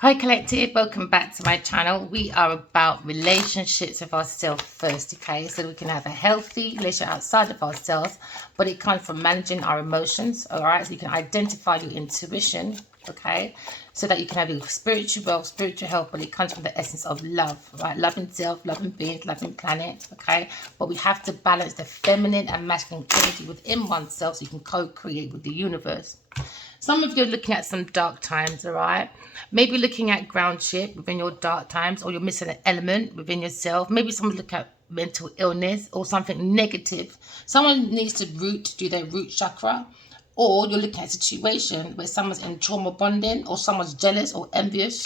Hi Collective, welcome back to my channel. We are about relationships with ourselves first, okay? So we can have a healthy relationship outside of ourselves, but it comes from managing our emotions, all right? So you can identify your intuition, okay? So that you can have your spiritual wealth, spiritual health, but it comes from the essence of love, right? Loving self, loving beings, loving planet, okay? But we have to balance the feminine and masculine energy within oneself so you can co-create with the universe. Some of you are looking at some dark times, all right? Maybe looking at groundship within your dark times, or you're missing an element within yourself. Maybe someone's looking at mental illness or something negative. Someone needs to do their root chakra, or you're looking at a situation where someone's in trauma bonding or someone's jealous or envious.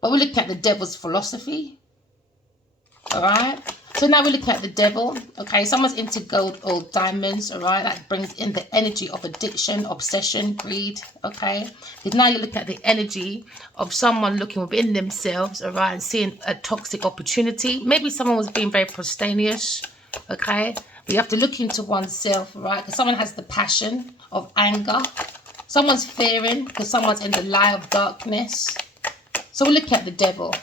But we're looking at the devil's philosophy, all right? So now we're looking at the devil, okay? Someone's into gold or diamonds, all right? That brings in the energy of addiction, obsession, greed, okay? Because now you're looking at the energy of someone looking within themselves, all right, and seeing a toxic opportunity. Maybe someone was being very prosperous, okay? But you have to look into oneself, right? Because someone has the passion of anger. Someone's fearing because someone's in the lie of darkness. So we're looking at the devil.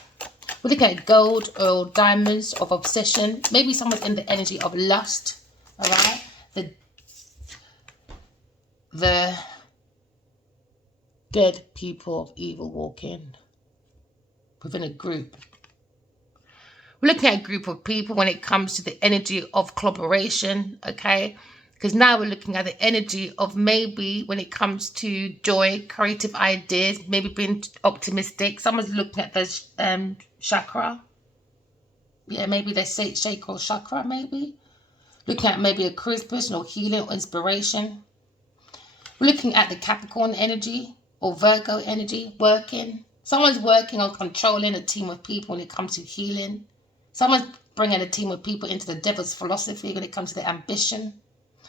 We look at gold or diamonds of obsession. Maybe someone's in the energy of lust. All right. The dead people of evil walking within a group. We're looking at a group of people when it comes to the energy of collaboration. Okay. Because now we're looking at the energy of maybe when it comes to joy, creative ideas, maybe being optimistic. Someone's looking at the chakra. Yeah, maybe they say sacral chakra, maybe. Looking at maybe a creative person or healing or inspiration. We're looking at the Capricorn energy or Virgo energy, working. Someone's working on controlling a team of people when it comes to healing. Someone's bringing a team of people into the devil's philosophy when it comes to their ambition.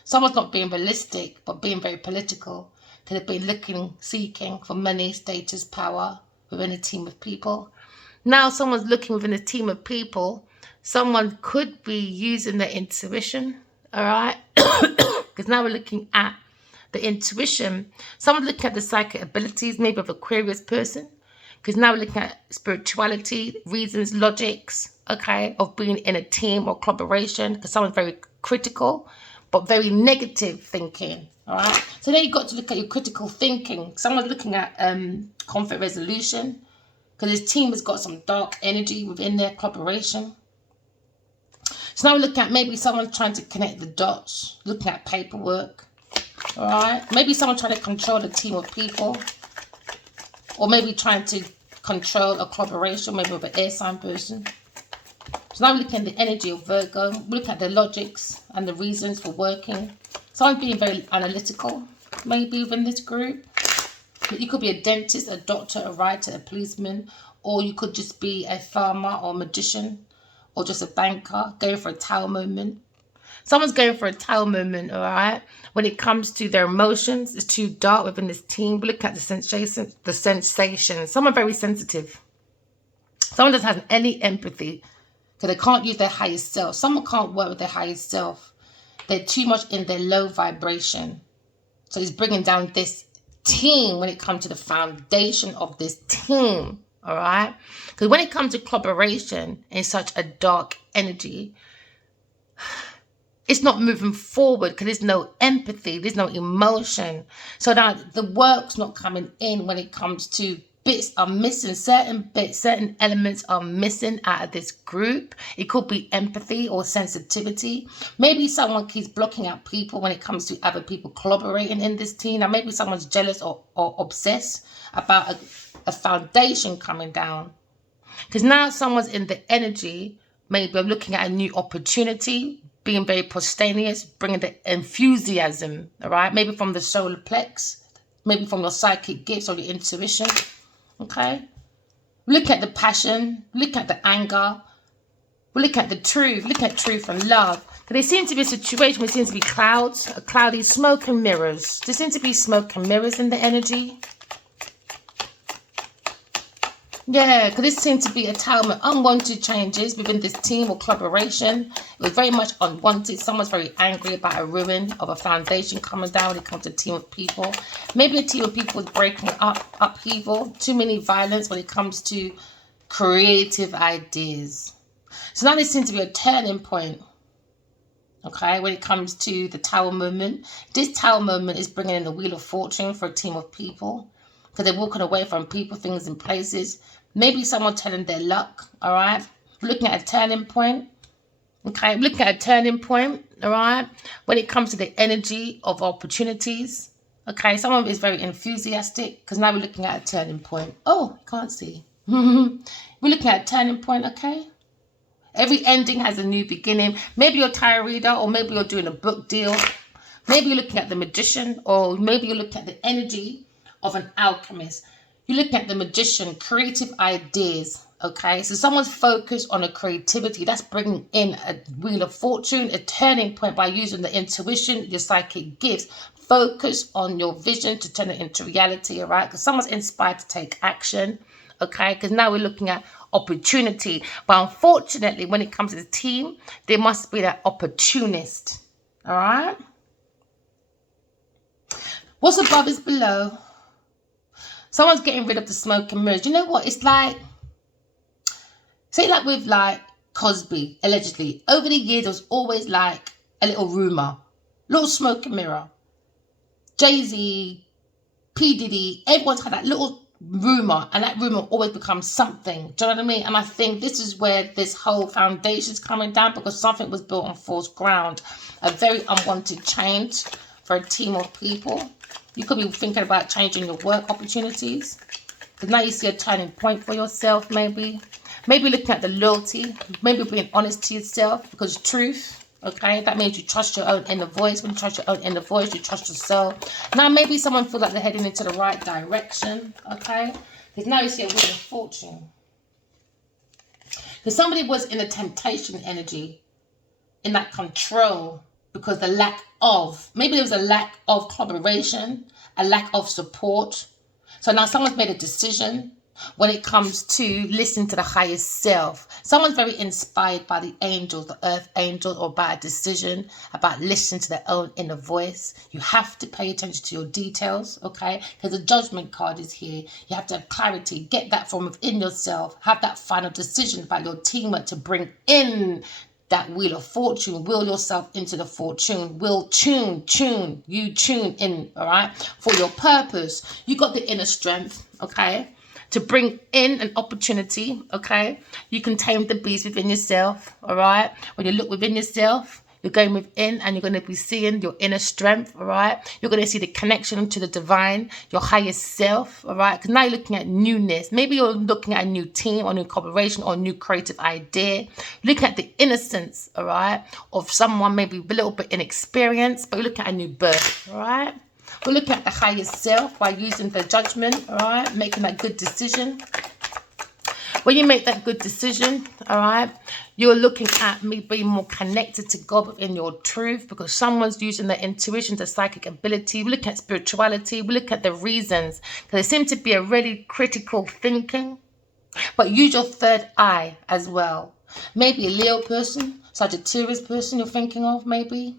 Someone's not being realistic, but being very political. Because they've been seeking for money, status, power within a team of people. Now someone's looking within a team of people. Someone could be using their intuition, all right? Because now we're looking at the intuition. Someone's looking at the psychic abilities, maybe of an Aquarius person. Because now we're looking at spirituality, reasons, logics, okay, of being in a team or collaboration. Because someone's very critical, but very negative thinking, all right? So then you've got to look at your critical thinking. Someone's looking at conflict resolution, because his team has got some dark energy within their collaboration. So now we're looking at maybe someone trying to connect the dots, looking at paperwork, all right? Maybe someone trying to control a team of people, or maybe trying to control a collaboration, maybe with an air sign person. So now we're looking at the energy of Virgo. We look at the logics and the reasons for working. Someone being very analytical, maybe within this group. You could be a dentist, a doctor, a writer, a policeman, or you could just be a farmer or a magician, or just a banker going for a tower moment. Someone's going for a tower moment, all right? When it comes to their emotions, it's too dark within this team. We look at the sensation. Someone very sensitive. Someone doesn't have any empathy. Because they can't use their highest self. Someone can't work with their highest self. They're too much in their low vibration. So it's bringing down this team when it comes to the foundation of this team. All right? Because when it comes to collaboration in such a dark energy, it's not moving forward because there's no empathy. There's no emotion. So now the work's not coming in when it comes to bits are missing, certain elements are missing out of this group. It could be empathy or sensitivity. Maybe someone keeps blocking out people when it comes to other people collaborating in this team. Now maybe someone's jealous or obsessed about a foundation coming down. Because now someone's in the energy, maybe looking at a new opportunity, being very spontaneous, bringing the enthusiasm, all right? Maybe from the solar plex, maybe from your psychic gifts or your intuition. Okay, look at the passion, look at the anger, we look at the truth, look at truth and love. But there seems to be a situation where there seems to be clouds, a cloudy smoke and mirrors. There seems to be smoke and mirrors in the energy. Yeah, because this seemed to be a time of unwanted changes within this team or collaboration. It was very much unwanted. Someone's very angry about a ruin of a foundation coming down when it comes to a team of people. Maybe a team of people is breaking up, upheaval, too many violence when it comes to creative ideas. So now there seems to be a turning point, okay, when it comes to the Tower Movement. This Tower Movement is bringing in the Wheel of Fortune for a team of people, because they're walking away from people, things, and places. Maybe someone telling their luck, all right? We're looking at a turning point, okay? We're looking at a turning point, all right? When it comes to the energy of opportunities, okay? Someone is very enthusiastic, because now we're looking at a turning point. Oh, I can't see. We're looking at a turning point, okay? Every ending has a new beginning. Maybe you're a tarot reader, or maybe you're doing a book deal. Maybe you're looking at the magician, or maybe you're looking at the energy of an alchemist. You're looking at the magician, creative ideas, okay? So someone's focused on a creativity. That's bringing in a Wheel of Fortune, a turning point by using the intuition, your psychic gifts. Focus on your vision to turn it into reality, all right? Because someone's inspired to take action, okay? Because now we're looking at opportunity. But unfortunately, when it comes to the team, there must be that opportunist, all right? What's above is below. Someone's getting rid of the smoke and mirrors. You know what? It's like, say like with like Cosby, allegedly. Over the years, there was always like a little rumor, little smoke and mirror. Jay-Z, P. Diddy, everyone's had that little rumor, and that rumor always becomes something. Do you know what I mean? And I think this is where this whole foundation is coming down, because something was built on false ground. A very unwanted change for a team of people. You could be thinking about changing your work opportunities, because now you see a turning point for yourself, maybe. Maybe looking at the loyalty, maybe being honest to yourself, because truth, okay, that means you trust your own inner voice. When you trust your own inner voice, you trust yourself. Now, maybe someone feels like they're heading into the right direction, okay? Because now you see a Wheel of Fortune. Because somebody was in a temptation energy, in that control, because the lack of, maybe there was a lack of collaboration, a lack of support. So now someone's made a decision when it comes to listening to the highest self. Someone's very inspired by the angels, the earth angels, or by a decision about listening to their own inner voice. You have to pay attention to your details, okay? Because the judgment card is here. You have to have clarity. Get that from within yourself. Have that final decision about your teamwork to bring in that Wheel of Fortune. Will yourself into the fortune. Will tune in, all right? For your purpose. You got the inner strength, okay? To bring in an opportunity, okay? You can tame the beast within yourself, all right? When you look within yourself, you're going within, and you're going to be seeing your inner strength, all right? You're going to see the connection to the divine, your highest self, all right? Because now you're looking at newness. Maybe you're looking at a new team or new collaboration or a new creative idea. Looking at the innocence, all right, of someone maybe a little bit inexperienced, but you're looking at a new birth, all right? We're looking at the highest self by using the judgment, all right? Making that good decision. When you make that good decision, all right, you're looking at me being more connected to God within your truth, because someone's using their intuition, their psychic ability. We look at spirituality. We look at the reasons. Because there seems to be a really critical thinking. But use your third eye as well. Maybe a Leo person, Sagittarius person you're thinking of, maybe.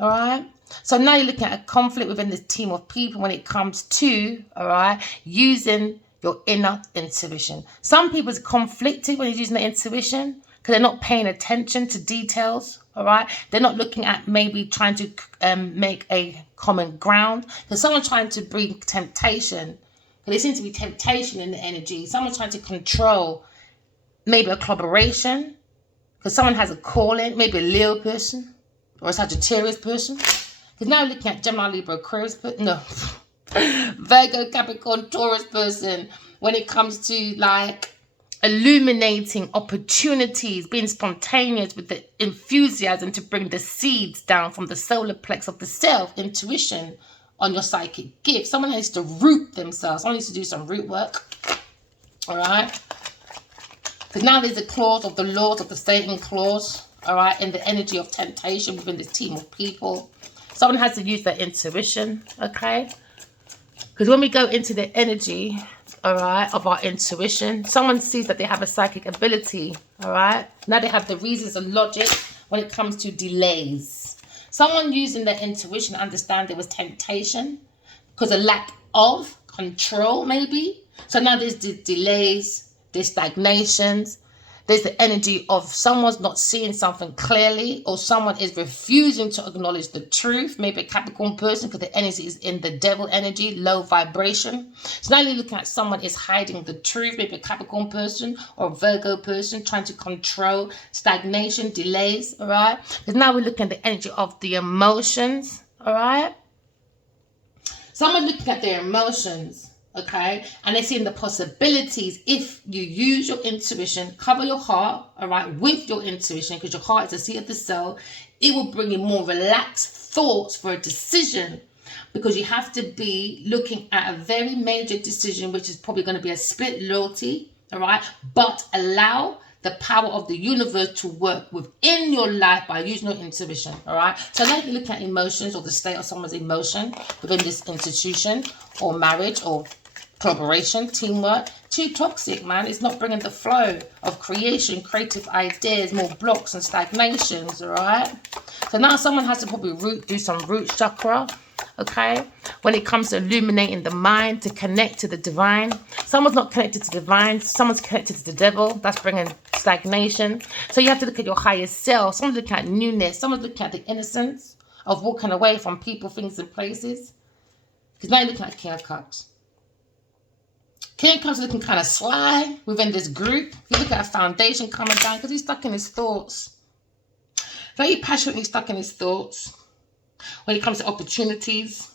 All right. So now you're looking at a conflict within this team of people when it comes to, all right, using your inner intuition. Some people are conflicted when you're using their intuition because they're not paying attention to details, all right? They're not looking at maybe trying to make a common ground. Because someone's trying to bring temptation, because there seems to be temptation in the energy. Someone's trying to control maybe a collaboration, because someone has a calling, maybe a Leo person or a Sagittarius person. Because now looking at Gemini, Libra, Aquarius, no, Virgo, Capricorn, Taurus person, when it comes to like illuminating opportunities, being spontaneous with the enthusiasm to bring the seeds down from the solar plex of the self, intuition on your psychic gift. Someone needs to root themselves. Someone needs to do some root work. All right. Because now there's a clause of the laws of the Satan clause. All right. In the energy of temptation within this team of people. Someone has to use their intuition, okay? Because when we go into the energy all right, of our intuition. Someone sees that they have a psychic ability, all right. Now they have the reasons and logic when it comes to delays. Someone using their intuition understand there was temptation because of lack of control, maybe. So now there's the delays, there's stagnations, there's the energy of someone's not seeing something clearly, or someone is refusing to acknowledge the truth. Maybe a Capricorn person, because the energy is in the devil energy, low vibration. So now you're looking at someone is hiding the truth, maybe a Capricorn person or a Virgo person trying to control stagnation, delays, all right? Because now we're looking at the energy of the emotions, all right? Someone looking at their emotions, okay, and they're seeing the possibilities. If you use your intuition, cover your heart, all right, with your intuition, because your heart is the seat of the soul, it will bring you more relaxed thoughts for a decision, because you have to be looking at a very major decision, which is probably going to be a split loyalty, all right, but allow the power of the universe to work within your life by using your intuition, all right? So now you look at emotions or the state of someone's emotion within this institution or marriage or collaboration, teamwork. Too toxic, man. It's not bringing the flow of creation, creative ideas, more blocks and stagnations, all right? So now someone has to probably do some root chakra, okay, when it comes to illuminating the mind to connect to the divine. Someone's not connected to the divine, someone's connected to the devil. That's bringing stagnation. So you have to look at your higher self. Someone's looking at newness. Someone's looking at the innocence of walking away from people, things, and places. Because now you're looking at King of Cups. King of Cups is looking kind of sly within this group. You look at a foundation coming down because he's stuck in his thoughts. Very passionately stuck in his thoughts. When it comes to opportunities,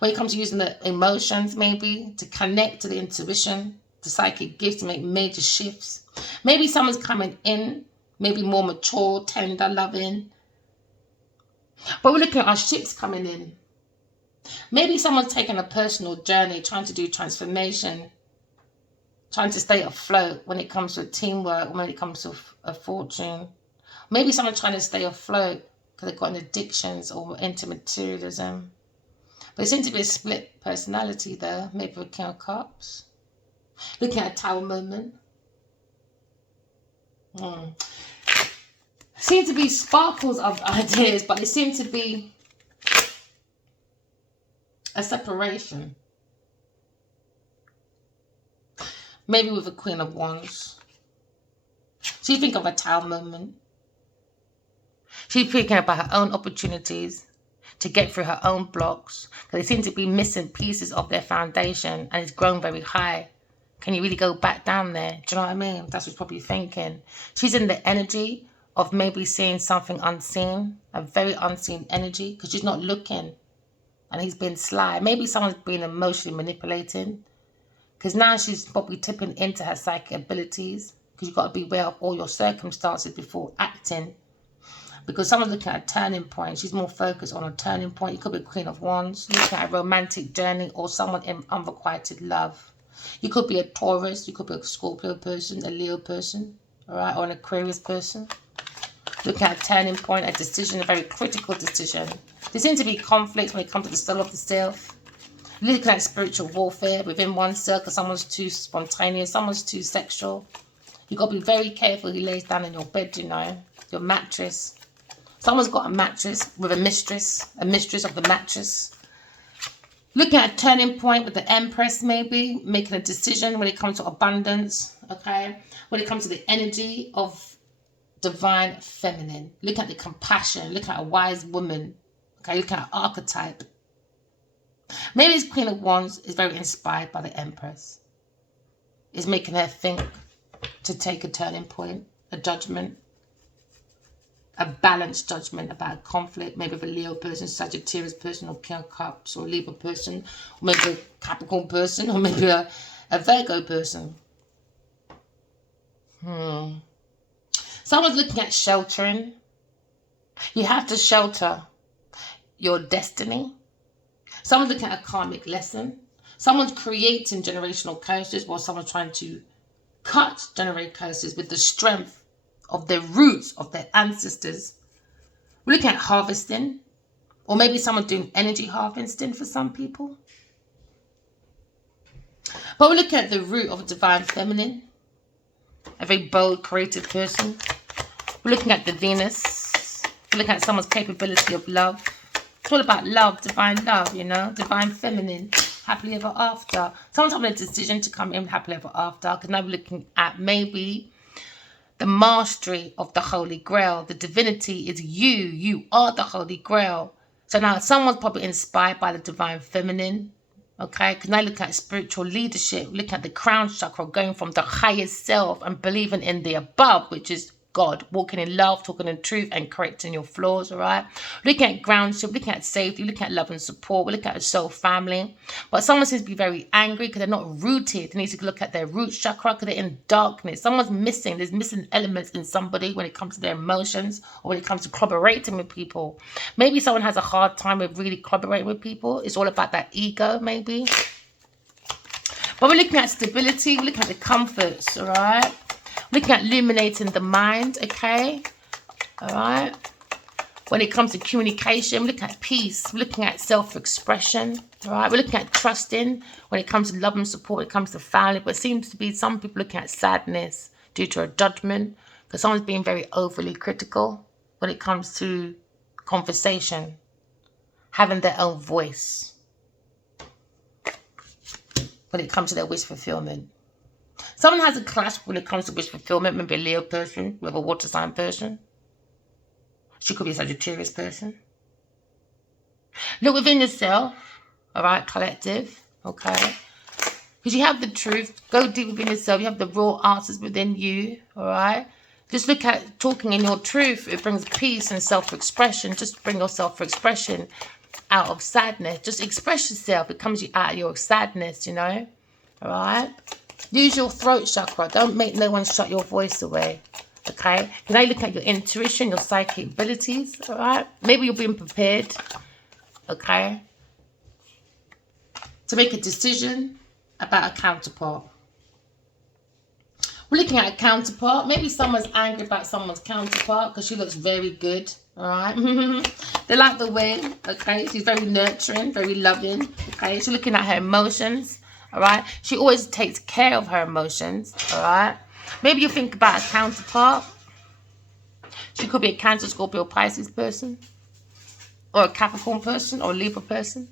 when it comes to using the emotions, maybe to connect to the intuition, the psychic gifts, to make major shifts. Maybe someone's coming in, maybe more mature, tender, loving. But we're looking at our ships coming in. Maybe someone's taking a personal journey, trying to do transformation, trying to stay afloat when it comes to teamwork, when it comes to a fortune. Maybe someone's trying to stay afloat because they've got an addictions or into materialism. But it seems to be a split personality there, maybe with King of Cups. Looking at a Tower moment. Seem to be sparkles of ideas, but it seems to be a separation. Maybe with a Queen of Wands. So you think of a Tower moment. She's thinking about her own opportunities to get through her own blocks. Because they seem to be missing pieces of their foundation and it's grown very high. Can you really go back down there? Do you know what I mean? That's what she's probably thinking. She's in the energy of maybe seeing something unseen, a very unseen energy, because she's not looking. And he's been sly. Maybe someone's been emotionally manipulating. Because now she's probably tipping into her psychic abilities. Because you've got to be aware of all your circumstances before acting. Because someone's looking at a turning point. She's more focused on a turning point. You could be a Queen of Wands. Looking at a romantic journey or someone in unrequited love. You could be a Taurus. You could be a Scorpio person, a Leo person. All right, or an Aquarius person. Looking at a turning point, a decision, a very critical decision. There seems to be conflicts when it comes to the soul of the self. Looking at spiritual warfare within oneself because someone's too spontaneous, someone's too sexual. You've got to be very careful who lays down in your bed, you know, your mattress. Someone's got a mattress with a mistress of the mattress. Looking at a turning point with the Empress, maybe, making a decision when it comes to abundance, okay? When it comes to the energy of divine feminine. Look at the compassion. Look at a wise woman. Okay, look at an archetype. Maybe this Queen of Wands is very inspired by the Empress. It's making her think to take a turning point, a judgment, a balanced judgment about a conflict, maybe with a Leo person, Sagittarius person, or King of Cups, or a Libra person, or maybe a Capricorn person, or maybe a Virgo person. Someone's looking at sheltering. You have to shelter your destiny. Someone's looking at a karmic lesson. Someone's creating generational curses while someone's trying to cut generational curses with the strength of their roots, of their ancestors. We're looking at harvesting. Or maybe someone doing energy harvesting for some people. But we look at the root of divine feminine, a very bold, creative person. We're looking at the Venus. We're looking at someone's capability of love. It's all about love, divine love, you know, divine feminine, happily ever after. Someone's having a decision to come in happily ever after, because now we're looking at maybe the mastery of the Holy Grail. The divinity is you. You are the Holy Grail. So now someone's probably inspired by the divine feminine. Okay, because now look at spiritual leadership, look at the crown chakra, going from the highest self and believing in the above, which is God, walking in love, talking in truth, and correcting your flaws, all right? Looking at groundship, looking at safety, looking at love and support, we're looking at a soul family. But someone seems to be very angry because they're not rooted. They need to look at their root chakra because they're in darkness. Someone's missing. There's missing elements in somebody when it comes to their emotions or when it comes to collaborating with people. Maybe someone has a hard time with really collaborating with people. It's all about that ego, maybe. But we're looking at stability. We're looking at the comforts, all right? Looking at illuminating the mind, okay? All right? When it comes to communication, we're looking at peace. We're looking at self-expression, all right? We're looking at trusting when it comes to love and support, when it comes to family. But it seems to be some people looking at sadness due to a judgment because someone's being very overly critical when it comes to conversation, having their own voice when it comes to their wish fulfillment. Someone has a clash when it comes to wish fulfillment, maybe a Leo person, with a water sign person. She could be a Sagittarius person. Look within yourself, all right, collective, okay? Because you have the truth. Go deep within yourself. You have the raw answers within you, all right? Just look at talking in your truth. It brings peace and self-expression. Just bring your self-expression out of sadness. Just express yourself. It comes you out of your sadness, you know, all right? Use your throat chakra. Don't make no one shut your voice away. Okay? Now you look at your intuition, your psychic abilities. Alright? Maybe you're being prepared. Okay? To make a decision about a counterpart. We're looking at a counterpart. Maybe someone's angry about someone's counterpart because she looks very good. Alright? They like the way. Okay? She's very nurturing, very loving. Okay? She's looking at her emotions. All right, she always takes care of her emotions. All right, maybe you think about a counterpart. She could be a Cancer, Scorpio, Pisces person, or a Capricorn person, or a Libra person,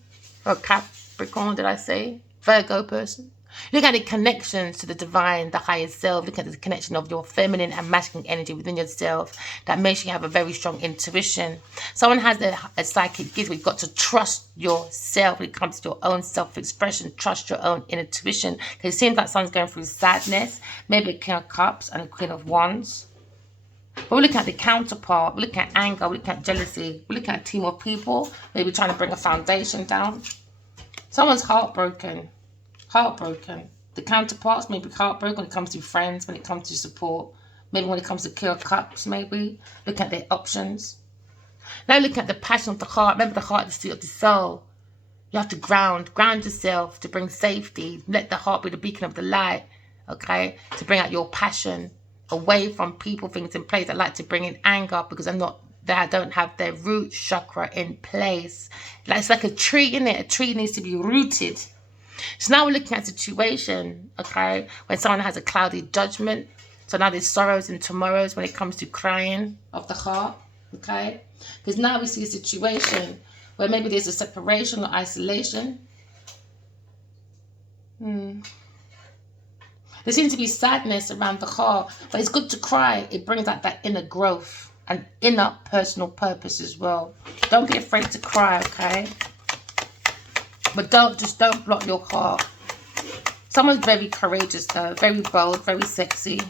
or a Capricorn, did I say? Virgo person. Look at the connections to the divine, the highest self. Look at the connection of your feminine and masculine energy within yourself. That makes you have a very strong intuition. Someone has a psychic gift where you've got to trust yourself when it comes to your own self-expression. Trust your own intuition. Because it seems like someone's going through sadness. Maybe a King of Cups and a Queen of Wands. But we're looking at the counterpart. We're looking at anger. We're looking at jealousy. We're looking at a team of people. Maybe trying to bring a foundation down. Someone's heartbroken. Heartbroken. The counterparts may be heartbroken when it comes to friends, when it comes to support. Maybe when it comes to King of Cups, maybe. Look at their options. Now look at the passion of the heart. Remember, the heart is the seat of the soul. You have to ground yourself to bring safety. Let the heart be the beacon of the light, okay? To bring out your passion away from people, things in place. I like to bring in anger because they don't have their root chakra in place. It's like a tree, isn't it? A tree needs to be rooted. So now we're looking at a situation, okay, when someone has a cloudy judgment. So now there's sorrows and tomorrows when it comes to crying of the heart, okay? Because now we see a situation where maybe there's a separation or isolation. There seems to be sadness around the heart, but it's good to cry. It brings out that inner growth and inner personal purpose as well. Don't be afraid to cry, okay? But don't block your heart. Someone's very courageous though, very bold, very sexy.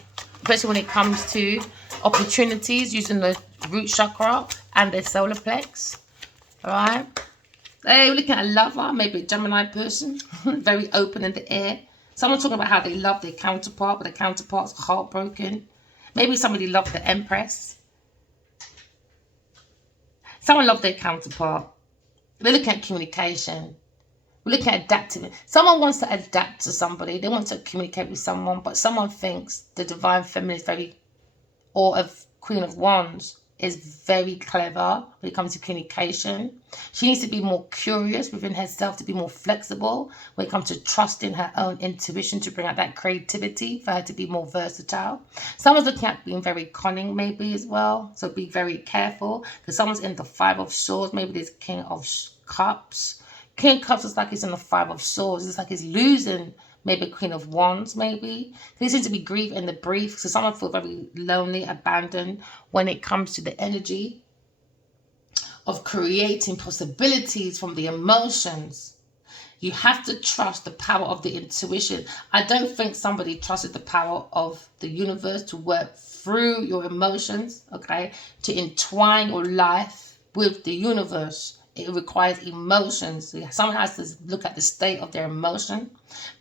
Especially when it comes to opportunities using the root chakra and their solar plex. Alright? Hey, we're looking at a lover, maybe a Gemini person. Very open in the air. Someone's talking about how they love their counterpart, but their counterpart's heartbroken. Maybe somebody loved the Empress. Someone loved their counterpart. They're looking at communication. We're looking at adapting. Someone wants to adapt to somebody. They want to communicate with someone, but someone thinks the divine feminine is very, or a Queen of Wands is very clever when it comes to communication. She needs to be more curious within herself, to be more flexible when it comes to trusting her own intuition, to bring out that creativity, for her to be more versatile. Someone's looking at being very cunning maybe as well, so be very careful, because someone's in the Five of Swords. Maybe there's King of Cups. King of Cups is like he's in the Five of Swords. It's like he's losing maybe Queen of Wands, maybe. There seems to be grief in the brief. So someone feels very lonely, abandoned when it comes to the energy of creating possibilities from the emotions. You have to trust the power of the intuition. I don't think somebody trusted the power of the universe to work through your emotions, okay? To entwine your life with the universe. It requires emotions. Someone has to look at the state of their emotion.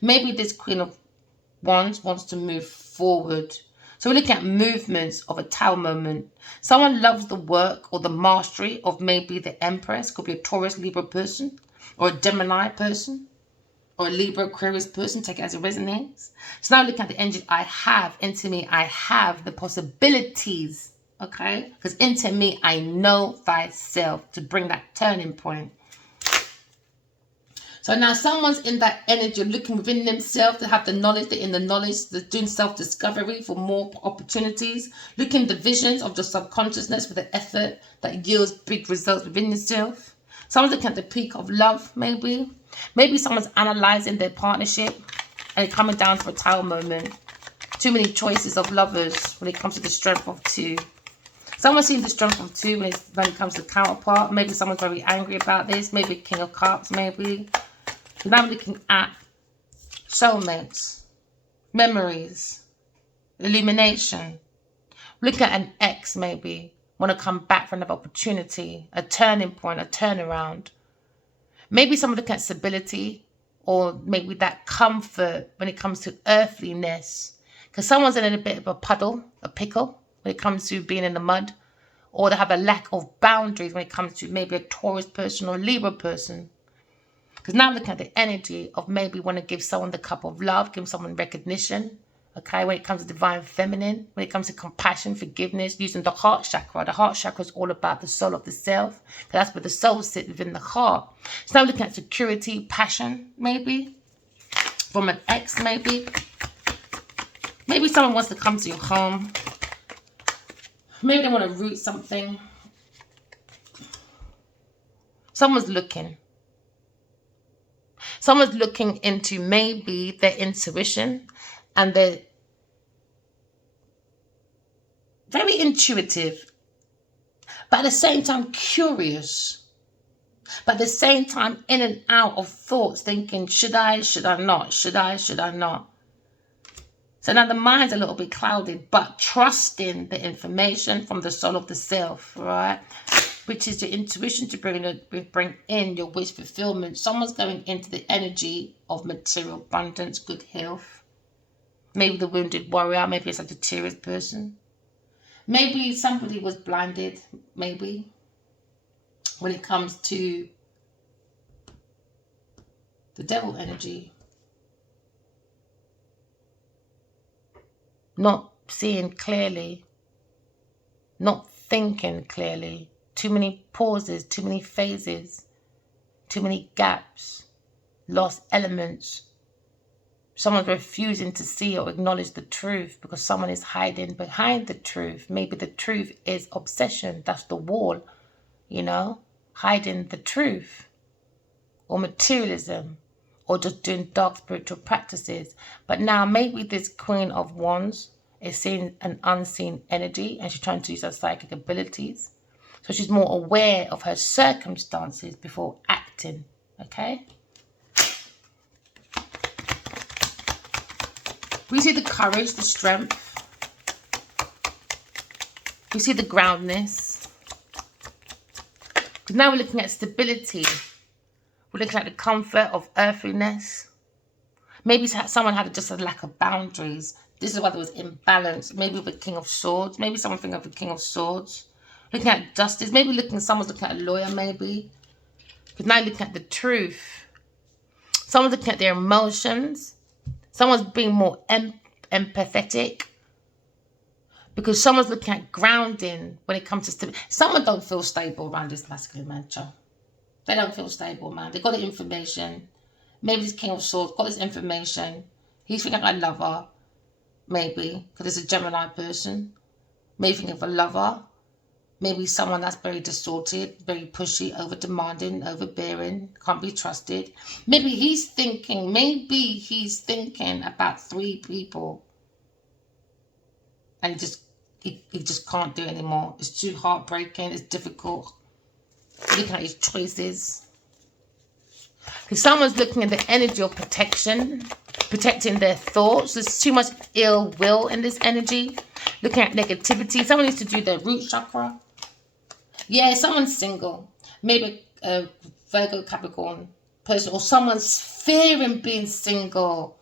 Maybe this Queen of Wands wants to move forward. So we're looking at movements of a Tower moment. Someone loves the work or the mastery of maybe the Empress. Could be a Taurus, Libra person, or a Gemini person, or a Libra, Aquarius person. Take it as it resonates. So now looking at the energy I have into me, I have the possibilities. Okay, because into me, I know thyself, to bring that turning point. So now someone's in that energy, looking within themselves to have the knowledge. They're in the knowledge, they're doing self-discovery for more opportunities, looking at the visions of the subconsciousness for the effort that yields big results within yourself. Someone's looking at the peak of love, maybe. Maybe someone's analyzing their partnership and coming down for a Tower moment. Too many choices of lovers when it comes to the strength of two. Someone's seeing the strength of two when it comes to counterpart. Maybe someone's very angry about this. Maybe King of Cups, maybe. So now I'm looking at soulmates, memories, illumination. Look at an ex, maybe. Want to come back for another opportunity, a turning point, a turnaround. Maybe someone looking at stability, or maybe that comfort when it comes to earthliness. Because someone's in a bit of a puddle, a pickle, when it comes to being in the mud, or they have a lack of boundaries when it comes to maybe a Taurus person or a Libra person. Because now I'm looking at the energy of maybe want to give someone the cup of love, give someone recognition, okay, when it comes to divine feminine, when it comes to compassion, forgiveness, using the heart chakra. The heart chakra is all about the soul of the self. That's where the soul sits, within the heart. So now I'm looking at security, passion, maybe, from an ex, maybe. Maybe someone wants to come to your home. Maybe they want to root something. Someone's looking. Someone's looking into maybe their intuition, and they're very intuitive, but at the same time curious, but at the same time in and out of thoughts, thinking, should I not? Should I not? So now the mind's a little bit clouded, but trusting the information from the soul of the self, right? Which is your intuition to bring in your wish fulfillment. Someone's going into the energy of material abundance, good health. Maybe the wounded warrior, maybe it's a Sagittarius person. Maybe somebody was blinded, maybe, when it comes to the devil energy. Not seeing clearly, not thinking clearly. Too many pauses, too many phases, too many gaps, lost elements. Someone's refusing to see or acknowledge the truth because someone is hiding behind the truth. Maybe the truth is obsession. That's the wall, you know, hiding the truth, or materialism, or just doing dark spiritual practices. But now maybe this Queen of Wands is seeing an unseen energy and she's trying to use her psychic abilities. So she's more aware of her circumstances before acting, okay? We see the courage, the strength. We see the groundness. Now we're looking at stability. We're looking at the comfort of earthliness. Maybe someone had just a lack of boundaries. This is why there was imbalance. Maybe with the King of Swords. Maybe someone thinking of the King of Swords. Looking at justice. Maybe someone's looking at a lawyer, maybe. Because now looking at the truth. Someone's looking at their emotions. Someone's being more empathetic. Because someone's looking at grounding when it comes to stability. Someone don't feel stable around this masculine man, child. They don't feel stable, man. They got the information. Maybe this King of Swords got this information. He's thinking I love her. Maybe. Because it's a Gemini person. Maybe thinking of a lover. Maybe someone that's very distorted, very pushy, over-demanding, overbearing, can't be trusted. Maybe he's thinking about 3 people. And he just can't do it anymore. It's too heartbreaking. It's difficult. Looking at his choices. Because someone's looking at the energy of protection, protecting their thoughts. There's too much ill will in this energy. Looking at negativity. Someone needs to do their root chakra. Yeah, someone's single. Maybe a Virgo, Capricorn person. Or someone's fearing being single.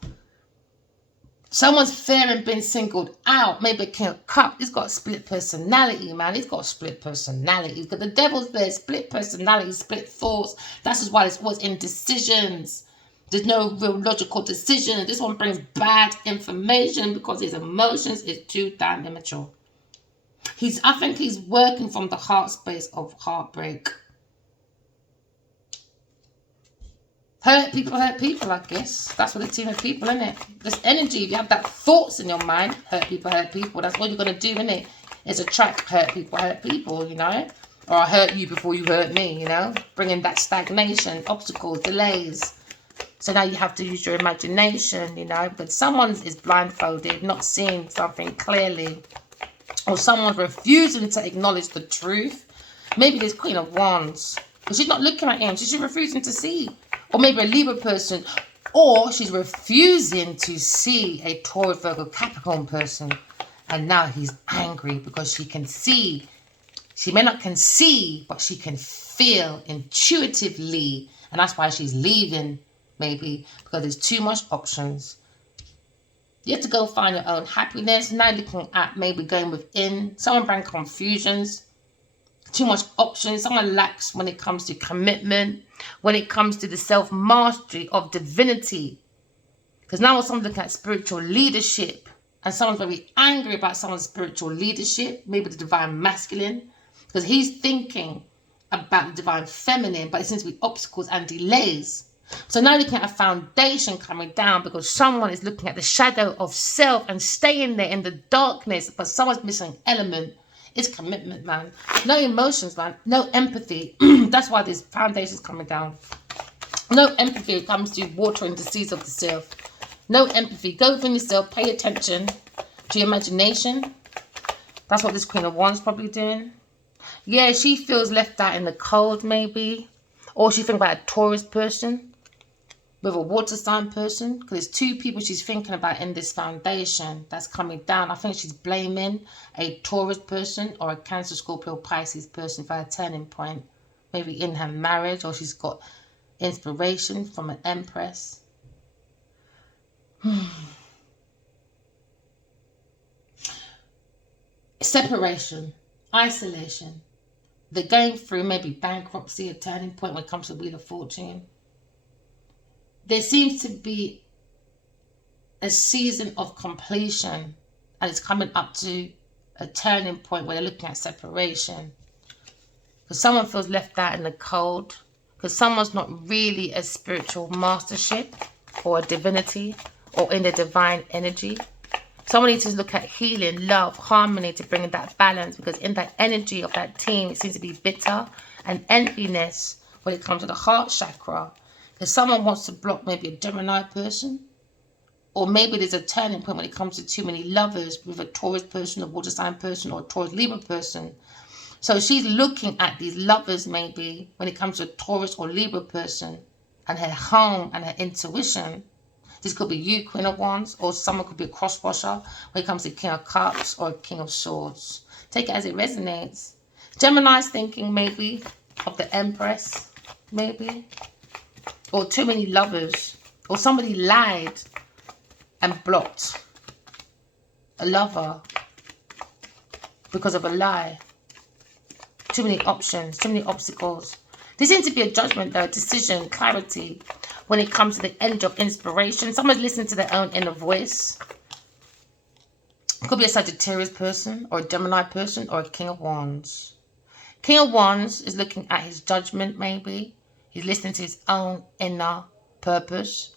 Someone's fearing being singled out. Maybe a King of Cups. He's got a split personality, man. He's got a split personality. He's got the devil's there. Split personality, split thoughts. That's just why it's always indecisions. There's no real logical decision. This one brings bad information because his emotions is too damn immature. I think he's working from the heart space of heartbreak. Hurt people, I guess. That's what a team of people, isn't it? This energy, if you have that thoughts in your mind, hurt people. That's what you're going to do, isn't it? It's attract hurt people, you know? Or I hurt you before you hurt me, you know? Bringing that stagnation, obstacles, delays. So now you have to use your imagination, you know? But someone is blindfolded, not seeing something clearly. Or someone's refusing to acknowledge the truth. Maybe this Queen of Wands. But she's not looking at him. She's refusing to see. Or maybe a Libra person. Or she's refusing to see a Taurus, Virgo, Capricorn person. And now he's angry because she can see. She may not can see, but she can feel intuitively. And that's why she's leaving, maybe. Because there's too much options. You have to go find your own happiness. Now looking at maybe going within. Someone bring confusions. Too much options. Someone lacks when it comes to commitment. When it comes to the self-mastery of divinity. Because now someone's looking at spiritual leadership. And someone's very angry about someone's spiritual leadership. Maybe the divine masculine. Because he's thinking about the divine feminine. But it seems to be obstacles and delays. So now looking at a foundation coming down because someone is looking at the shadow of self and staying there in the darkness, but someone's missing an element. It's commitment, man. No emotions, man. No empathy. That's why this foundation is coming down. No empathy when it comes to watering the seeds of the self. No empathy. Go within yourself. Pay attention to your imagination. That's what this Queen of Wands is probably doing. Yeah, she feels left out in the cold, maybe. Or she thinks about a Taurus person. With a water sign person, because there's 2 people she's thinking about in this foundation that's coming down. I think she's blaming a Taurus person or a Cancer, Scorpio, Pisces person for a turning point. Maybe in her marriage, or she's got inspiration from an Empress. Separation, isolation. They're going through maybe bankruptcy, a turning point when it comes to Wheel of Fortune. There seems to be a season of completion and it's coming up to a turning point where they're looking at separation. Because someone feels left out in the cold. Because someone's not really a spiritual mastership or a divinity or in the divine energy. Someone needs to look at healing, love, harmony to bring in that balance. Because in that energy of that team, it seems to be bitter and emptiness when it comes to the heart chakra. Because someone wants to block maybe a Gemini person. Or maybe there's a turning point when it comes to too many lovers with a Taurus person, a water sign person, or a Taurus Libra person. So she's looking at these lovers maybe when it comes to a Taurus or Libra person and her home and her intuition. This could be you, Queen of Wands, or someone could be a crosswasher when it comes to King of Cups or King of Swords. Take it as it resonates. Gemini's thinking maybe of the Empress, maybe. Or too many lovers. Or somebody lied and blocked a lover because of a lie. Too many options, too many obstacles. There seems to be a judgment though, decision, clarity when it comes to the end of inspiration. Someone's listening to their own inner voice. Could be a Sagittarius person or a Gemini person or a King of Wands. King of Wands is looking at his judgment maybe. He's listening to his own inner purpose.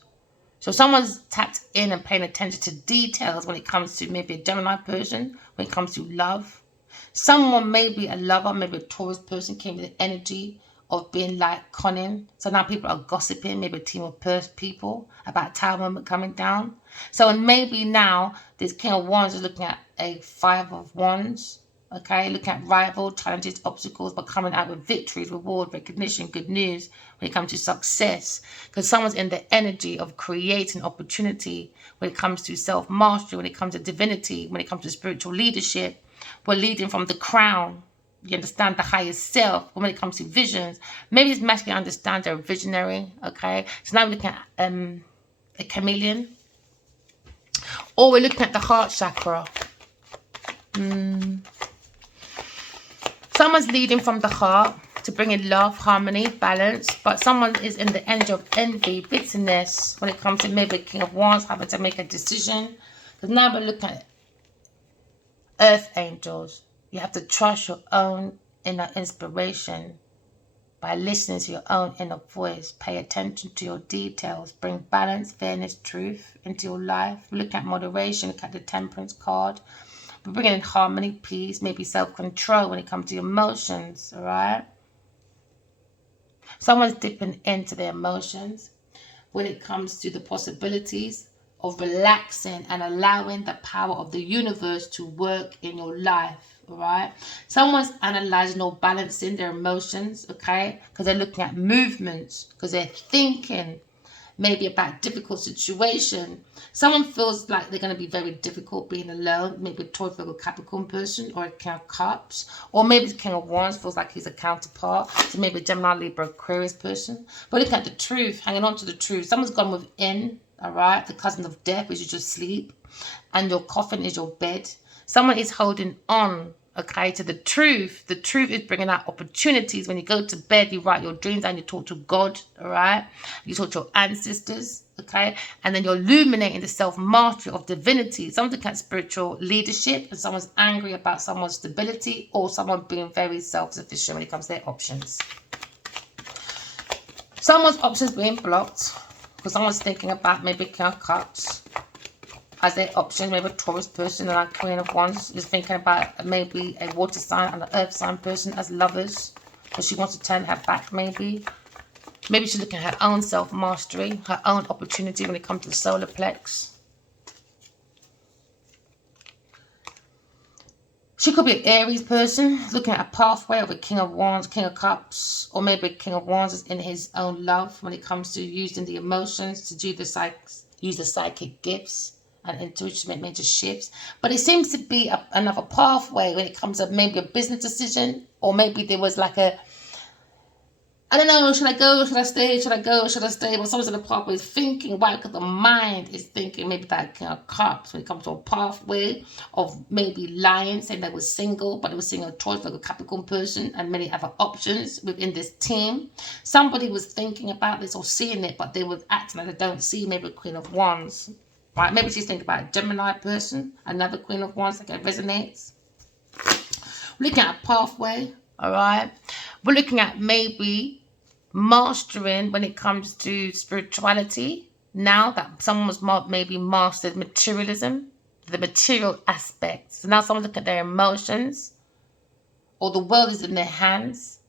So someone's tapped in and paying attention to details when it comes to maybe a Gemini person, when it comes to love. Someone, maybe a lover, maybe a Taurus person, came with the energy of being like conning. So now people are gossiping, maybe a team of people about Tower moment coming down. So and maybe now this King of Wands is looking at a Five of Wands. Okay, looking at rival, challenges, obstacles, but coming out with victories, reward, recognition, good news when it comes to success. Because someone's in the energy of creating opportunity when it comes to self-mastery, when it comes to divinity, when it comes to spiritual leadership. We're leading from the crown. You understand the highest self. When it comes to visions, maybe this masculine understands they're a visionary. Okay, so now we're looking at a chameleon, or we're looking at the heart chakra. Someone's leading from the heart to bring in love, harmony, balance, but someone is in the energy of envy, bitterness when it comes to maybe a King of Wands having to make a decision. Because now we're looking at earth angels. You have to trust your own inner inspiration by listening to your own inner voice. Pay attention to your details. Bring balance, fairness, truth into your life. Look at moderation. Look at the temperance card. We're bringing in harmony, peace, maybe self-control when it comes to emotions, all right? Someone's dipping into their emotions when it comes to the possibilities of relaxing and allowing the power of the universe to work in your life, all right? Someone's analyzing or balancing their emotions, okay? Because they're looking at movements, because they're thinking maybe about difficult situation. Someone feels like they're going to be very difficult being alone. Maybe a Taurus, Virgo, Capricorn person, or a King of Cups, or maybe the King of Wands feels like he's a counterpart. So maybe a Gemini, Libra, Aquarius person. But look at the truth, hanging on to the truth. Someone's gone within, all right? The cousin of death, which is your sleep, and your coffin is your bed. Someone is holding on, okay, to the truth. The truth is bringing out opportunities. When you go to bed, you write your dreams and you talk to God, all right? You talk to your ancestors, okay? And then you're illuminating the self-mastery of divinity. Someone's looking at spiritual leadership, and someone's angry about someone's stability, or someone being very self-sufficient when it comes to their options. Someone's options being blocked because someone's thinking about maybe King of Cups as their option. Maybe a Taurus person and a Queen of Wands is thinking about maybe a water sign and an earth sign person as lovers, but she wants to turn her back maybe. Maybe she's looking at her own self-mastery, her own opportunity when it comes to the solar plex. She could be an Aries person looking at a pathway of a King of Wands, King of Cups, or maybe a King of Wands is in his own love when it comes to using the emotions to do use the psychic gifts and intuition to make major shifts. But it seems to be another pathway when it comes to maybe a business decision, or maybe there was like a, I don't know, should I go, should I stay, should I go, should I stay? But someone's in the pathway is thinking, why? Because the mind is thinking maybe that King of Cups when it comes to a pathway of maybe lying, saying they were single, but they were seeing a Taurus, like a Capricorn person, and many other options within this team. Somebody was thinking about this or seeing it, but they were acting like they don't see maybe a Queen of Wands. Right? Maybe she's thinking about a Gemini person, another Queen of Wands, like it resonates. We're looking at a pathway, all right? We're looking at maybe mastering when it comes to spirituality. Now that someone was maybe mastered materialism, the material aspect. So now someone's looking at their emotions, or the world is in their hands.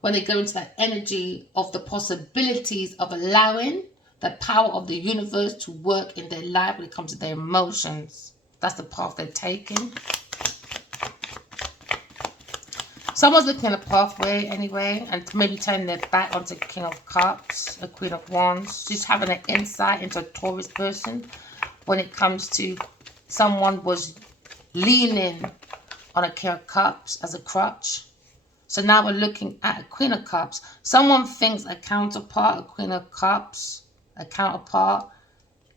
When they go into that energy of the possibilities of allowing the power of the universe to work in their life when it comes to their emotions. That's the path they're taking. Someone's looking at a pathway anyway, and maybe turning their back onto King of Cups, a Queen of Wands. She's having an insight into a Taurus person when it comes to someone was leaning on a King of Cups as a crutch. So now we're looking at a Queen of Cups. Someone thinks a counterpart, a Queen of Cups, a counterpart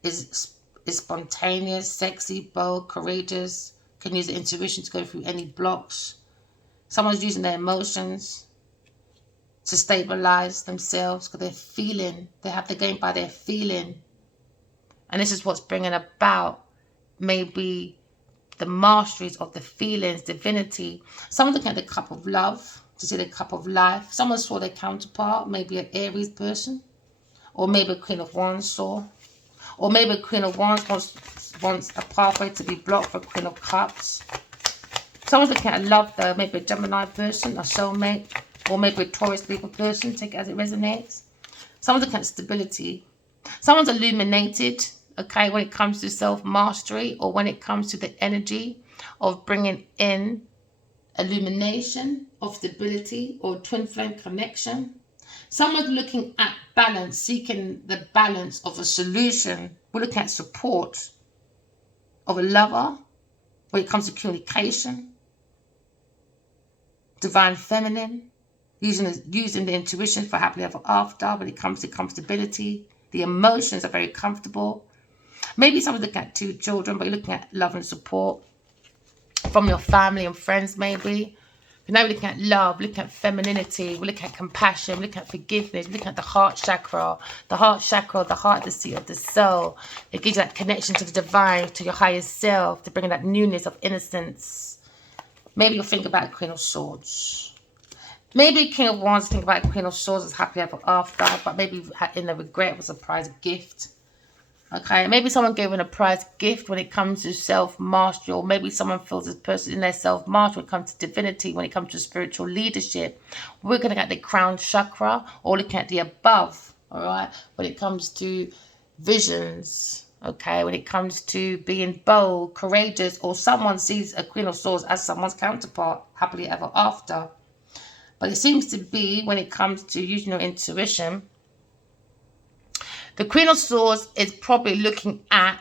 is spontaneous, sexy, bold, courageous, can use the intuition to go through any blocks. Someone's using their emotions to stabilize themselves because they're feeling, they're going by their feeling. And this is what's bringing about maybe the masteries of the feelings, divinity. Someone's looking at the cup of love, to see the cup of life. Someone saw their counterpart, maybe an Aries person, or maybe a Queen of Wands saw, or maybe a Queen of Wands wants a pathway to be blocked for Queen of Cups. Someone's looking at love though, maybe a Gemini person, a soulmate, or maybe a Taurus Libra person, take it as it resonates. Someone's looking at stability. Someone's illuminated, okay, when it comes to self-mastery, or when it comes to the energy of bringing in illumination, of stability, or twin flame connection. Someone's looking at balance, seeking the balance of a solution. We're looking at support of a lover when it comes to communication, divine feminine, using the intuition for happily ever after. When it comes to comfortability, the emotions are very comfortable. Maybe someone's looking at 2 children, but you're looking at love and support from your family and friends, maybe. But now we're looking at love, we're looking at femininity, we're looking at compassion, we're looking at forgiveness, we're looking at the heart chakra. The heart chakra, the heart, the seat of the soul. It gives you that connection to the divine, to your higher self, to bring that newness of innocence. Maybe you'll think about Queen of Swords. Maybe King of Wands, think about Queen of Swords as happily ever after, but maybe in the regret was a prize gift. Okay, maybe someone gave a prize gift when it comes to self-mastery, or maybe someone feels this person in their self-mastery when it comes to divinity, when it comes to spiritual leadership. We're going to get the crown chakra, or looking at the above, all right, when it comes to visions, okay, when it comes to being bold, courageous, or someone sees a Queen of Swords as someone's counterpart, happily ever after. But it seems to be when it comes to using your intuition, the Queen of Swords is probably looking at,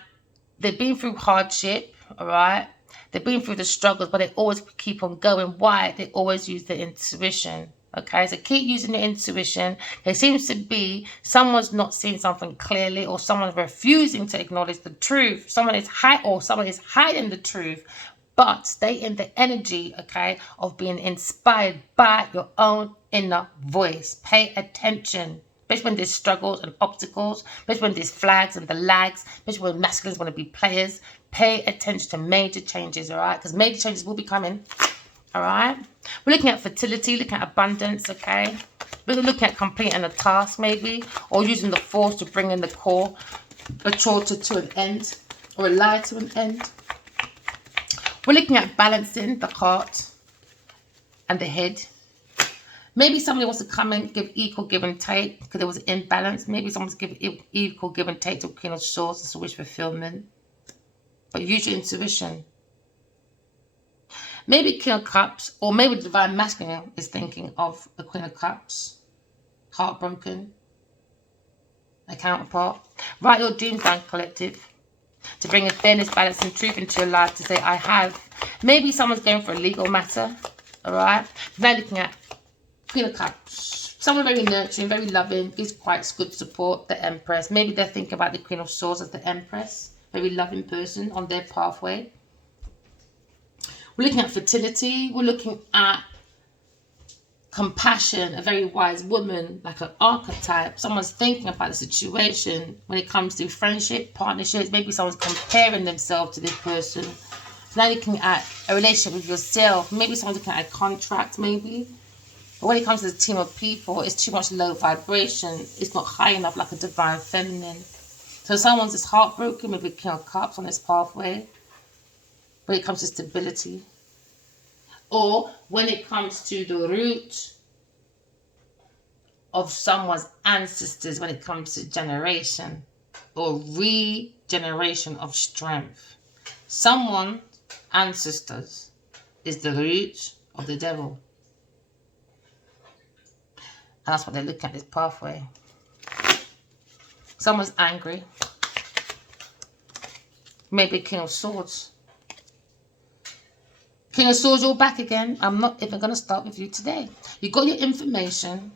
they've been through hardship, all right? They've been through the struggles, but they always keep on going. Why? They always use their intuition, okay? So keep using your intuition. There seems to be someone's not seeing something clearly, or someone's refusing to acknowledge the truth. Someone is hiding the truth, but stay in the energy, okay, of being inspired by your own inner voice. Pay attention. Especially when there's struggles and obstacles, especially when there's flags and the lags, especially when masculines want to be players. Pay attention to major changes, all right? Because major changes will be coming, all right? We're looking at fertility, looking at abundance, okay? We're looking at completing a task, maybe, or using the force to bring in the core, a chore to an end, or a lie to an end. We're looking at balancing the heart and the head. Maybe somebody wants to come and give equal give and take because there was an imbalance. Maybe someone's giving equal give and take to Queen of Swords. It's a wish fulfillment. But use your intuition. Maybe King of Cups, or maybe the Divine Masculine is thinking of the Queen of Cups. Heartbroken. A counterpart. Write your dreams down, collective. To bring a fairness, balance, and truth into your life. To say, I have. Maybe someone's going for a legal matter. Alright? Now looking at Queen of Cups. Someone very nurturing, very loving, gives quite good support. The Empress. Maybe they're thinking about the Queen of Swords as the Empress. Very loving person on their pathway. We're looking at fertility. We're looking at compassion. A very wise woman, like an archetype. Someone's thinking about the situation when it comes to friendship, partnerships. Maybe someone's comparing themselves to this person. So now looking at a relationship with yourself. Maybe someone's looking at a contract, maybe. But when it comes to the team of people, it's too much low vibration. It's not high enough like a divine feminine. So someone's just heartbroken, maybe King of Cups on this pathway. When it comes to stability. Or when it comes to the root of someone's ancestors, when it comes to generation or regeneration of strength. Someone's ancestors is the root of the devil. And that's what they're looking at, this pathway. Someone's angry. Maybe King of Swords. King of Swords, you're back again. I'm not even going to start with you today. You got your information.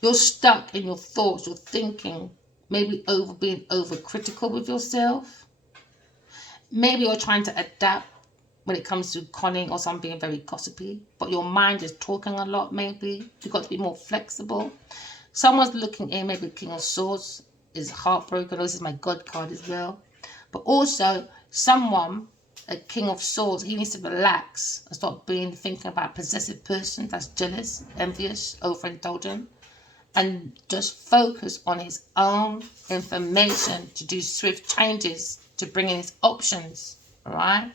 You're stuck in your thoughts, your thinking. Maybe being overcritical with yourself. Maybe you're trying to adapt when it comes to conning or something being very gossipy. But your mind is talking a lot, maybe. You've got to be more flexible. Someone's looking in, maybe King of Swords is heartbroken. Oh, this is my God card as well. But also, someone a King of Swords, he needs to relax and stop thinking about a possessive person that's jealous, envious, overindulgent, and just focus on his own information to do swift changes, to bring in his options, all right?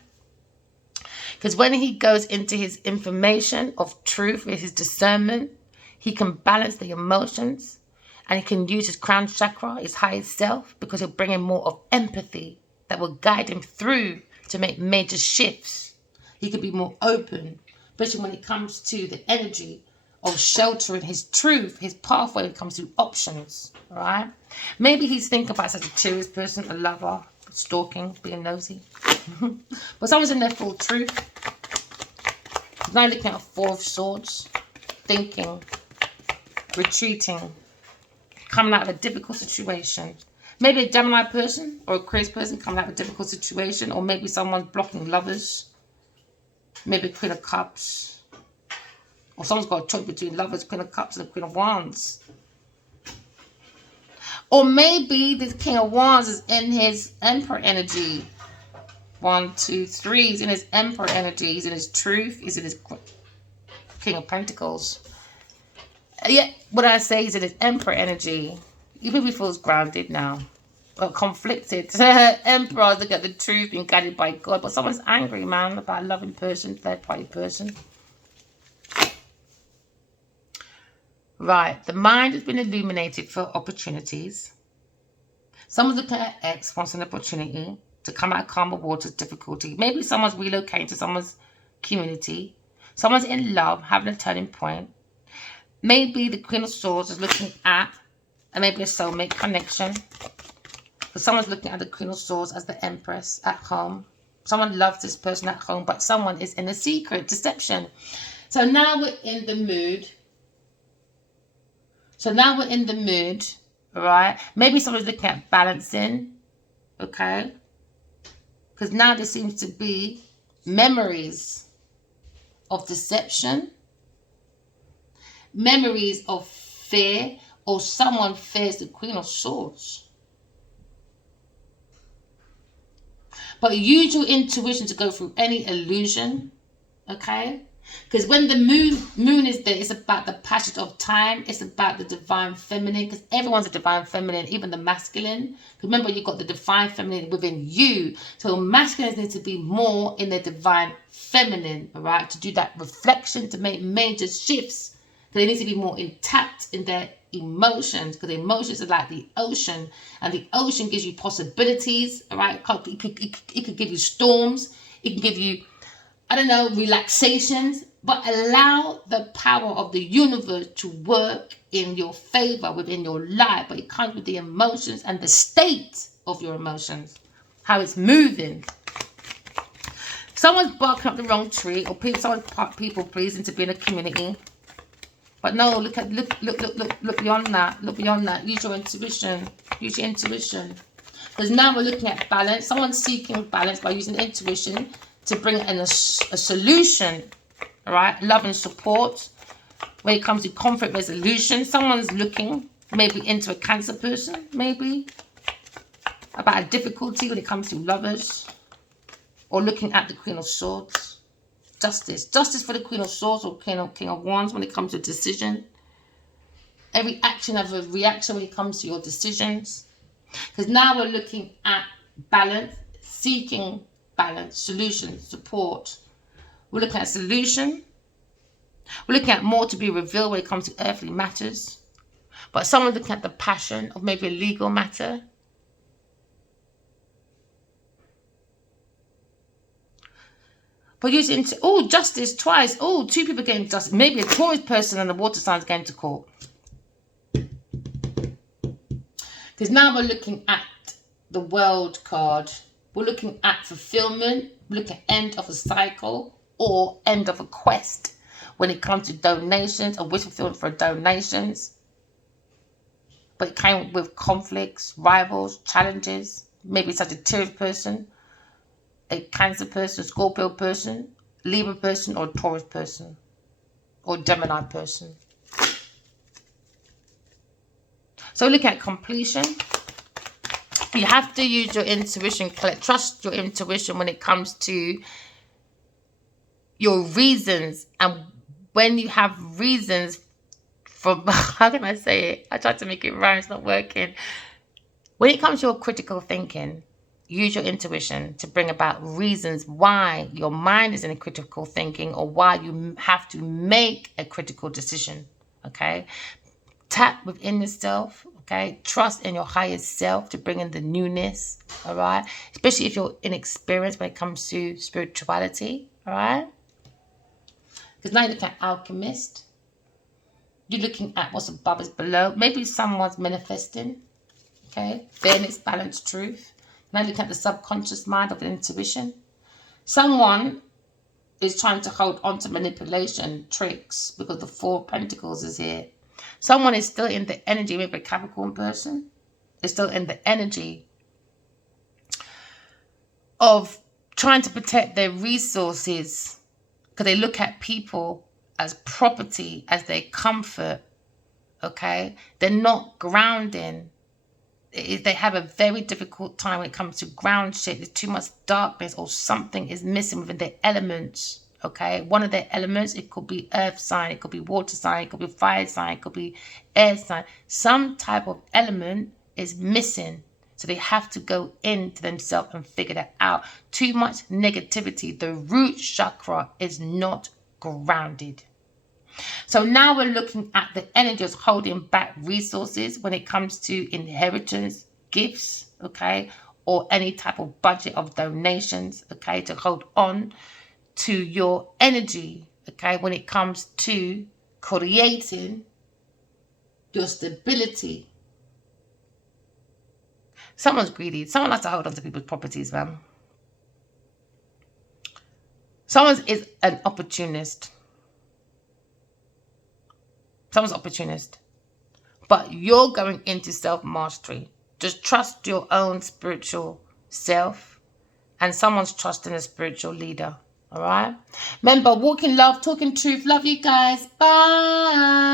Because when he goes into his information of truth, with his discernment, he can balance the emotions, and he can use his crown chakra, his highest self, because he'll bring in more of empathy that will guide him through to make major shifts. He can be more open, especially when it comes to the energy of sheltering his truth, his pathway when it comes to options, all right? Maybe he's thinking about such a Sagittarius person, a lover, stalking, being nosy. But someone's in their full truth. Now looking at a Four of Swords, thinking, retreating, coming out of a difficult situation. Maybe a Gemini person or a Aquarius person coming out of a difficult situation, or maybe someone's blocking lovers. Maybe a Queen of Cups. Or someone's got a choice between lovers, Queen of Cups, and the Queen of Wands. Or maybe this King of Wands is in his Emperor energy. 1, 2, 3. He's in his Emperor energy. He's in his truth. He's in his King of Pentacles. Yeah, what I say, he's in his Emperor energy. He maybe feels grounded now. Or conflicted. Emperor, look at the truth, being guided by God. But someone's angry, man, about a loving person, third party person. Right, the mind has been illuminated for opportunities. Someone's looking at X, wants an opportunity to come out of calmer waters, difficulty. Maybe someone's relocating to someone's community. Someone's in love, having a turning point. Maybe the Queen of Swords is looking at, and maybe a soulmate connection. But someone's looking at the Queen of Swords as the Empress at home. Someone loves this person at home, but someone is in a secret, deception. So now we're in the mood. All right? Maybe someone's looking at balancing, okay? Because now there seems to be memories of deception, memories of fear, or someone fears the Queen of Swords. But use your intuition to go through any illusion, okay? Because when the moon is there, it's about the passage of time. It's about the divine feminine. Because everyone's a divine feminine, even the masculine. Remember, you've got the divine feminine within you. So masculines need to be more in their divine feminine, all right? To do that reflection, to make major shifts. They need to be more intact in their emotions. Because emotions are like the ocean. And the ocean gives you possibilities, all right? It could give you storms. It can give you, I don't know, relaxations, but allow the power of the universe to work in your favor within your life. But it comes with the emotions and the state of your emotions, how it's moving. Someone's barking up the wrong tree, or someone's people pleasing to be in a community. But no, look beyond that. Look beyond that. Use your intuition. Use your intuition. Because now we're looking at balance. Someone's seeking balance by using intuition to bring in a solution, all right? Love and support. When it comes to conflict resolution, someone's looking maybe into a Cancer person, maybe, about a difficulty when it comes to lovers, or looking at the Queen of Swords. Justice for the Queen of Swords or King of Wands when it comes to decision. Every action has a reaction when it comes to your decisions. Because now we're looking at balance, seeking balance, solution, support. We're looking at solution. We're looking at more to be revealed when it comes to earthly matters. But someone's looking at the passion of maybe a legal matter. But using, justice twice. Oh, two people getting justice. Maybe a Taurus person and a water sign's going to court. Because now we're looking at the World card. We're looking at fulfillment. We're looking at end of a cycle or end of a quest. When it comes to donations, a wish fulfillment for donations. But it came with conflicts, rivals, challenges. Maybe such a Sagittarius person, a Cancer person, Scorpio person, Libra person, or Taurus person, or Gemini person. So look at completion. You have to use your intuition, trust your intuition when it comes to your reasons. And when you have reasons from, how can I say it? I tried to make it rhyme, it's not working. When it comes to your critical thinking, use your intuition to bring about reasons why your mind is in a critical thinking or why you have to make a critical decision, okay? Tap within yourself, okay? Trust in your higher self to bring in the newness, all right? Especially if you're inexperienced when it comes to spirituality, all right? Because now you look at alchemist. You're looking at what's above is below. Maybe someone's manifesting, okay? Fairness, balance, truth. Now look at the subconscious mind of the intuition. Someone is trying to hold on to manipulation, tricks, because the Four of Pentacles is here. Someone is still in the energy, maybe a Capricorn person, is still in the energy of trying to protect their resources because they look at people as property, as their comfort, okay? They're not grounding. They have a very difficult time when it comes to ground shit. There's too much darkness or something is missing within their elements. Okay, one of their elements, it could be earth sign, it could be water sign, it could be fire sign, it could be air sign. Some type of element is missing. So they have to go into themselves and figure that out. Too much negativity. The root chakra is not grounded. So now we're looking at the energies holding back resources when it comes to inheritance, gifts, okay, or any type of budget of donations, okay, to hold on to your energy, okay, when it comes to creating your stability. Someone's greedy. Someone likes to hold on to people's properties, man. Someone is an opportunist. Someone's opportunist. But you're going into self-mastery. Just trust your own spiritual self. And someone's trusting a spiritual leader. All right? Remember, walk in love, talk in truth. Love you guys. Bye.